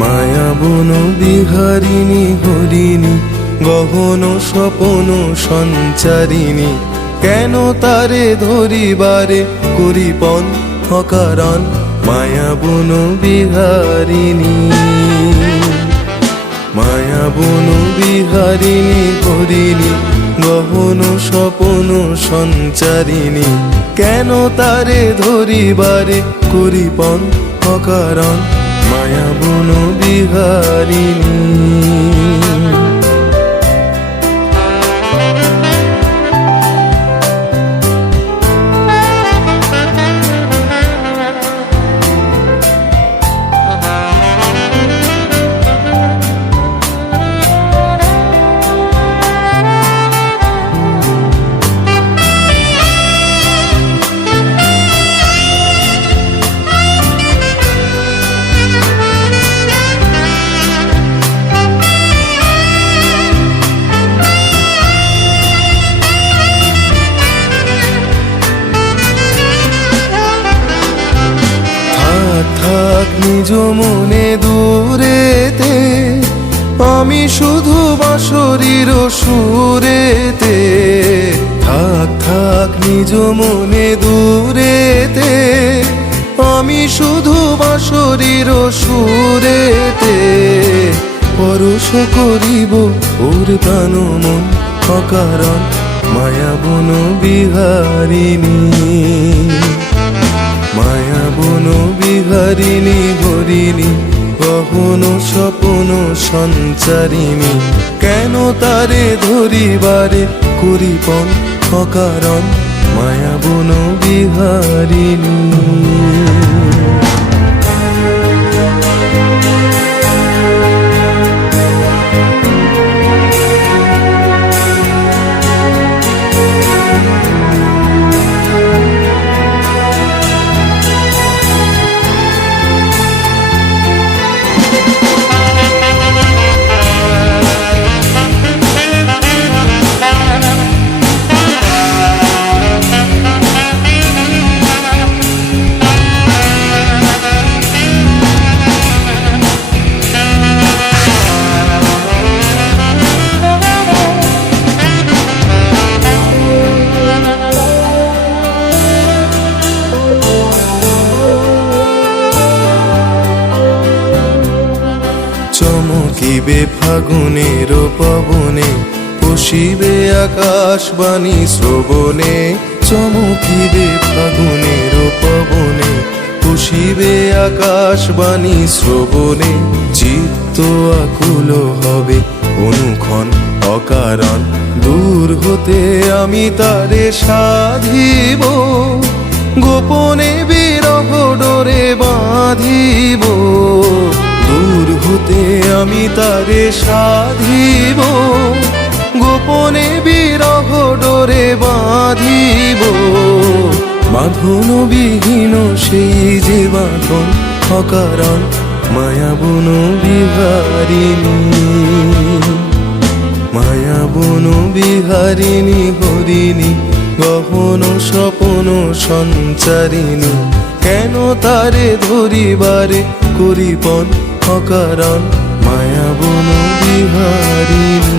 মায়া বন বিহারিণী হরিণী গহন স্বপন সঞ্চারিণী, কেন তারে ধরিবারে করি পন্থ কারণ। মায়া বন বিহারিণী, মায়া বন বিহারিণী হরিণী গহন স্বপন সঞ্চারিণী, কেন তারে ধরিবারে করি পন্থ কারণ। মায়া বন বিহারিণী। থাক নিজ মনে দূরেতে, আমি শুধু বাঁশরীর সুরেতে। থাক থাক নিজ মনে দূরেতে, আমি শুধু বাঁশরীর সুরেতে। পরশ করিব ওর প্রাণ মন অকারণ। মায়া বন বিহারিণী, মায়া বন বিহারিণী হরিণী গহন স্বপন সঞ্চারিণী, কেন তারে ধরিবারে করি পন্থ কারণ। মায়া বন বিহারিণী। চমকিবে ফাগুনের পবনে, পুষিবে আকাশবাণী শ্রবণে। চমকিবে ফাগুনের পবনে, পুষিবে আকাশবাণী শ্রবণে। চিত্ত আকুল হবে অনুক্ষণ অকারণ, দূর হতে আমি তারে সাধিব। গোপনে বিরহ ডোরে বাঁধিব, দূর হতে আমি তারে সাধিব। গোপনে বিরহ ডোরে বাঁধিব, বাঁধন বিহীন সেই যে বাঁধন অকারণ। মায়া বন বিহারিণী, মায়া বন বিহারিণী হরিণী গহন স্বপন সঞ্চারিণী, কেন তারে ধরিবারে করি পন্থ কারণ। মায়া বন বিহারিণী।